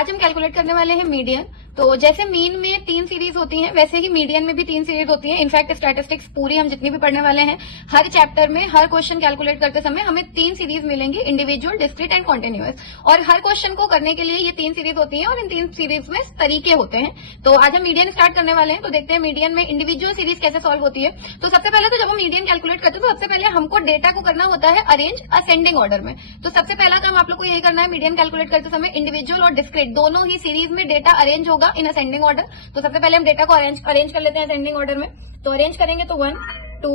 आज हम कैलकुलेट करने वाले हैं मीडियन। तो जैसे मीन में 3 सीरीज होती हैं, वैसे ही मीडियन में भी 3 सीरीज होती हैं। इनफैक्ट स्टैटिस्टिक्स पूरी हम जितनी भी पढ़ने वाले हैं, हर चैप्टर में हर क्वेश्चन कैलकुलेट करते समय हमें 3 सीरीज मिलेंगी, इंडिविजुअल, डिस्क्रीट एंड कॉन्टिन्यूअस। और हर क्वेश्चन को करने के लिए ये 3 सीरीज होती हैं और इन 3 सीरीज में तरीके होते हैं। तो आज हम मीडियन स्टार्ट करने वाले हैं। तो देखते हैं मीडियन में इंडिविजुअल सीरीज कैसे सॉल्व होती है। तो सबसे पहले तो जब हम मीडियन कैलकुलेट करते हैं तो सबसे पहले हमको डेटा को करना होता है अरेंज असेंडिंग ऑर्डर में। तो सबसे पहला काम आप लोग को यही करना है, मीडियन कैलकुलेट करते समय इंडिविजुअल और डिस्क्रीट दोनों ही सीरीज में डेटा अरेंज होगा इन असेंडिंग ऑर्डर। तो सबसे पहले हम डेटा को अरेंज कर लेते हैं असेंडिंग ऑर्डर में। तो अरेंज करेंगे तो 1 2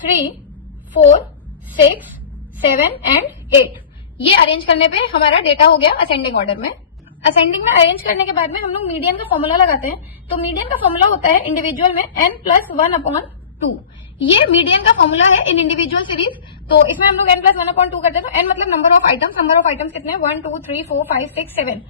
3 4 6 7 एंड 8। ये अरेंज करने पे हमारा डेटा हो गया असेंडिंग ऑर्डर में। असेंडिंग में अरेंज करने के बाद में हम लोग मीडियन का फॉर्मूला लगाते हैं। तो मीडियन का फॉर्मूला होता है इंडिविजुअल में n+1/2। ये मीडियन का फॉर्मूला है इन इंडिविजुअल सीरीज। तो इसमें हम लोग n+1/2 करते हैं। तो n मतलब नंबर ऑफ आइटम्स कितने, 1 2 3 4 5 6 7।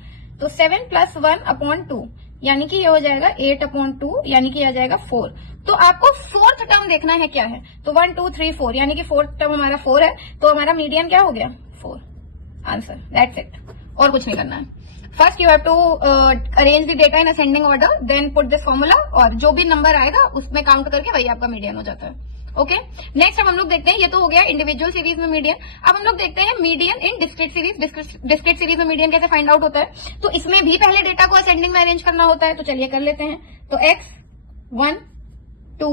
तो 7 + 1/2 यानी कि ये हो जाएगा 8/2, यानी कि आ जाएगा 4। तो आपको फोर्थ टर्म देखना है क्या है। तो 1 2 3 4 यानी कि फोर्थ टर्म हमारा 4 है। तो हमारा मीडियन क्या हो गया, 4। आंसर, दैट्स इट, और कुछ नहीं करना है। First you have to arrange the data in ascending order, then put this formula, और जो भी नंबर आएगा उसमें काउंट करके वही आपका मीडियन हो जाता है। ओके, नेक्स्ट अब हम लोग देखते हैं, ये तो हो गया इंडिविजुअल सीरीज में मीडियन। अब हम लोग देखते हैं मीडियन इन डिस्क्रीट सीरीज। डिस्क्रीट सीरीज में मीडियन कैसे फाइंड आउट होता है। तो इसमें भी पहले डेटा को असेंडिंग में अरेंज करना होता है। तो चलिए कर लेते हैं। तो x 1 2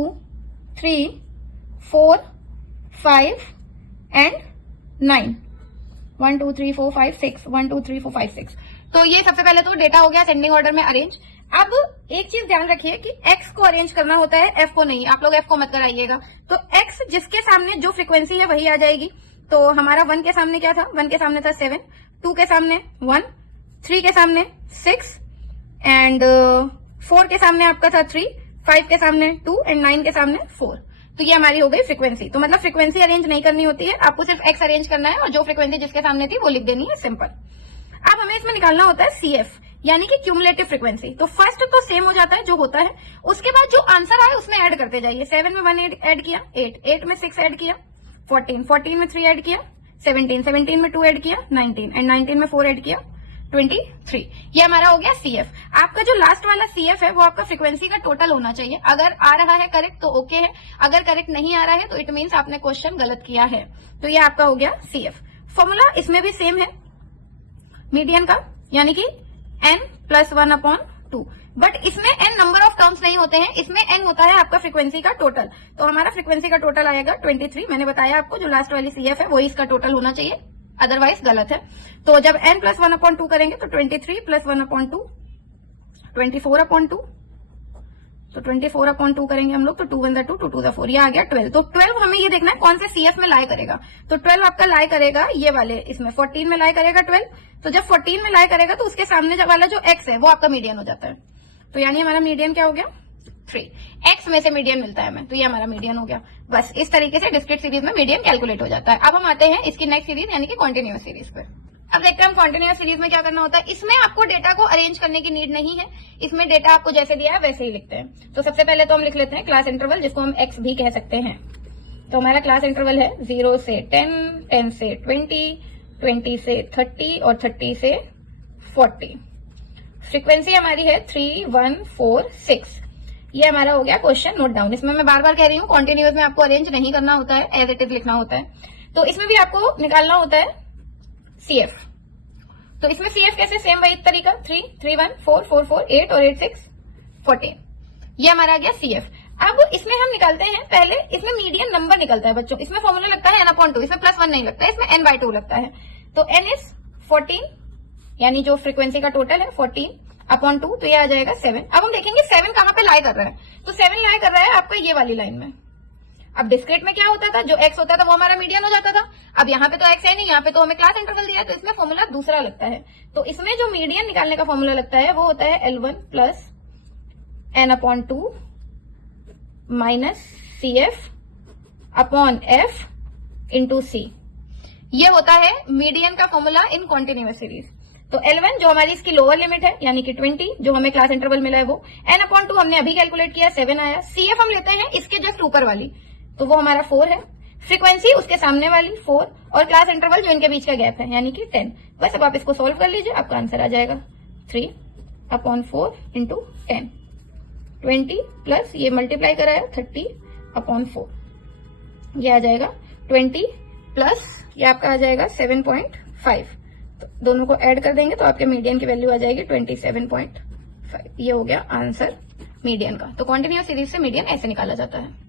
3 4 5 एंड 9, 1 2 3 4 5 6, 1 2 3 4 5 6। तो ये सबसे पहले तो डेटा हो गया असेंडिंग ऑर्डर में अरेंज। अब एक चीज ध्यान रखिए कि x को अरेंज करना होता है, f को नहीं। आप लोग f को मत कराइएगा। तो x जिसके सामने जो फ्रीक्वेंसी है वही आ जाएगी। तो हमारा 1 के सामने क्या था, 1 के सामने था 7, 2 के सामने 1, 3 के सामने 6 एंड 4 के सामने आपका था 3, 5 के सामने 2 एंड 9 के सामने 4। तो ये हमारी हो गई फ्रीक्वेंसी। तो मतलब फ्रीक्वेंसी अरेंज नहीं करनी होती है, आपको सिर्फ x अरेंज करना है और जो फ्रीक्वेंसी जिसके सामने थी वो लिख देनी है, सिंपल। अब हमें इसमें निकालना होता है CF, यानी कि क्यूमुलेटिव फ्रीक्वेंसी। तो फर्स्ट तो सेम हो जाता है जो होता है, उसके बाद जो आंसर आए उसमें ऐड करते जाइए। 7 में 1 ऐड किया, 8 में 6 ऐड किया, 14 में 3 ऐड किया, 17 में 2 ऐड किया, 19 एंड 19 में 4 ऐड किया, 23। ये हमारा हो गया CF। आपका जो लास्ट वाला CF है वो आपका फ्रीक्वेंसी का टोटल होना चाहिए। अगर आ रहा है करेक्ट तो ओके है, अगर करेक्ट नहीं आ रहा है तो इट मीन्स आपने क्वेश्चन गलत किया है। तो ये आपका हो गया CF। फॉर्मूला इसमें भी सेम है मीडियन का, यानी कि n+1/2। बट इसमें n नंबर ऑफ टर्म्स नहीं होते हैं, इसमें n होता है आपका फ्रीक्वेंसी का टोटल। तो हमारा फ्रीक्वेंसी का टोटल आएगा 23। मैंने बताया आपको जो लास्ट वाली CF है वही इसका टोटल होना चाहिए, अदरवाइज गलत है। तो जब n+1/2 करेंगे तो 23 + 1/2 24/2। तो 24/2 करेंगे हम लोग तो 2 1 2 2 2 4, ये आ गया 12। तो 12 हमें ये देखना है कौन से CF में लाई करेगा। तो 12 आपका लाई करेगा ये वाले, इसमें 14 में लाई करेगा 12। तो जब 14 में लाई करेगा तो उसके सामने वाला जो x है वो आपका मीडियन हो जाता है। तो यानी हमारा मीडियन क्या हो गया, 3। x में से मीडियन मिलता है हमें, तो ये हमारा मीडियन हो गया। बस इस तरीके से डिस्क्रीट सीरीज में मीडियन कैलकुलेट हो जाता है। अब हम आते हैं इसकी नेक्स्ट सीरीज यानी कि कॉन्टिन्यूअस सीरीज पर। अब देखते हैं हम कॉन्टिन्यूअस सीरीज में क्या करना होता है। इसमें आपको डेटा को अरेंज करने की नीड नहीं है, इसमें डेटा आपको जैसे दिया है वैसे ही लिखते हैं। तो सबसे पहले तो हम लिख लेते हैं क्लास इंटरवल, जिसको हम x भी कह सकते हैं। तो हमारा क्लास इंटरवल है 0 से 10, 10 से 20, 20 से 30 और 30 से 40। फ्रीक्वेंसी हमारी है 3 1 4 6। ये हमारा हो गया क्वेश्चन नोट डाउन। इसमें मैं बार बार कह रही हूँ कॉन्टिन्यूअस में आपको अरेंज नहीं करना होता है, एज इट इज लिखना होता है। तो इसमें भी आपको निकालना होता है CF। तो इसमें CF कैसे, सेम वही तरीका, 3 3 1 4 4 4 8 और 8 6 14। ये हमारा आ गया CF। अब इसमें हम निकालते हैं पहले, इसमें मीडियन नंबर निकलता है बच्चों। इसमें फॉर्मूला लगता है n/2, इसमें +1 नहीं लगता है, इसमें n/2 लगता है। तो n इज 14, यानी जो फ्रीक्वेंसी का टोटल है 14/2, तो ये आ जाएगा 7। अब हम देखेंगे 7 कहां पे लाई कर रहा है। तो 7 लाई कर रहा है आपका ये वाली लाइन में। अब डिस्क्रीट में क्या होता था, जो x होता था वो हमारा मीडियन हो जाता था। अब यहाँ पे तो x है नहीं, यहाँ पे तो हमें क्लास इंटरवल दिया है, तो इसमें फॉर्मूला दूसरा लगता है। तो इसमें जो मीडियन निकालने का फॉर्मूला लगता है वो होता है L1 + n/2 - CF/F × C। ये होता है मीडियन का फॉर्मूला इन कॉन्टिन्यूअस सीरीज। तो L1 जो हमारी इसकी लोअर लिमिट है, यानी कि 20, जो हमें क्लास इंटरवल मिला है वो, n/2 हमने अभी कैलकुलेट किया, 7 आया। CF हम लेते हैं इसके जस्ट ऊपर वाली, तो वो हमारा 4 है। फ्रीक्वेंसी उसके सामने वाली 4 और क्लास इंटरवल जो इनके बीच का गैप है यानी कि 10। बस अब आप इसको सोल्व कर लीजिए, आपका आंसर आ जाएगा 3/4 इंटू 10, 20 प्लस ये मल्टीप्लाई कराया 30/4, ये आ जाएगा 20 प्लस ये आपका आ जाएगा 7.5। तो दोनों को ऐड कर देंगे तो आपके मीडियन की वैल्यू आ जाएगी 27.5। ये हो गया आंसर मीडियन का। तो कॉन्टिन्यूअस सीरीज से मीडियन ऐसे निकाला जाता है।